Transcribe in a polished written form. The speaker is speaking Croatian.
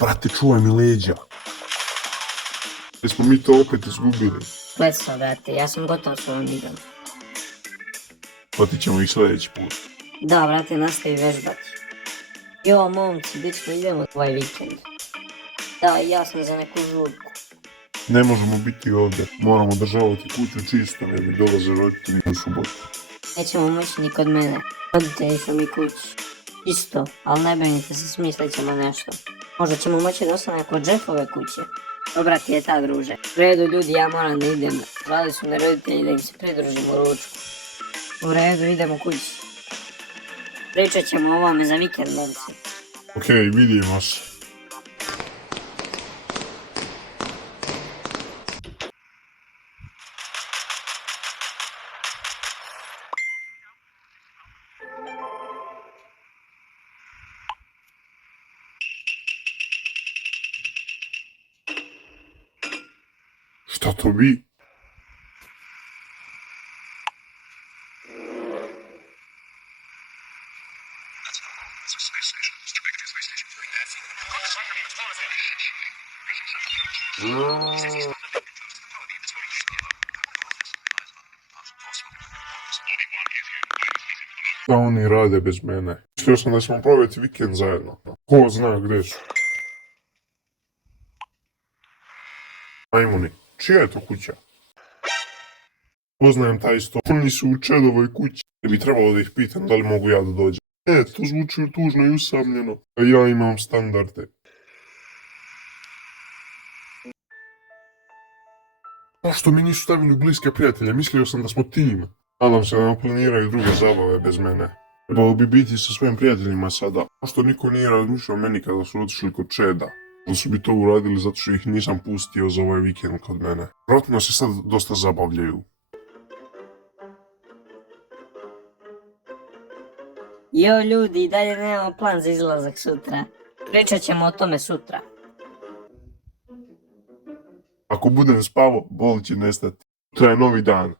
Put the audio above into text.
Brate, čuvaj mi leđa. Jesmo mi to opet izgubili? Sledstvo, brate, ja sam gotov s ovom igrom. Hvatit ćemo ih sljedeći put. Da, brate, nastavi vežbati. Jo, momci, bićemo idemo ovaj vikend. Da, ja sam za neku žurku. Ne možemo biti ovdje. Moramo održavati kuću čisto, ne bi dolaze roditelji u subotu. Nećemo moći ni kod mene. Roditelji su mi kući. Isto, ali ne brinite se, smislit ćemo nešto. Možda ćemo moći da ostane kod Jeffove kuće. Dobra ti je ta, druže. U redu, ljudi, ja moram da idem. Zvali su me roditelji da im se pridružimo u ručku. U redu, idemo kući. Pričat ćemo o ovome za vikend, momci. Okej, vidimo se. Šta to bi? Šta oni rade bez mene? Mislio sam da ćemo provjeti vikend zajedno. Ko zna gdje su? Majmuni, čija je to kuća? Poznajem taj sto. Oni su u Čedovoj kući. Ne bi trebalo da ih pitam da li mogu ja da dođem. To zvuči tužno i usamljeno. A ja imam standarde. Zašto mi nisu stavili bliske prijatelje? Mislio sam da smo tim. Nadam se da ne planiraju druge zabave bez mene. Trebalo bi biti sa svojim prijateljima sada. Zašto niko nije razmišljao o meni kada su otišli kod Čeda? Da su bi to uradili zato što ih nisam pustio za ovaj vikend kod mene. Vjerojatno se sad dosta zabavljaju. Jo, ljudi, i dalje nemamo plan za izlazak sutra. Pričat ćemo o tome sutra. Ako budem spavao, bol će nestati. To je novi dan.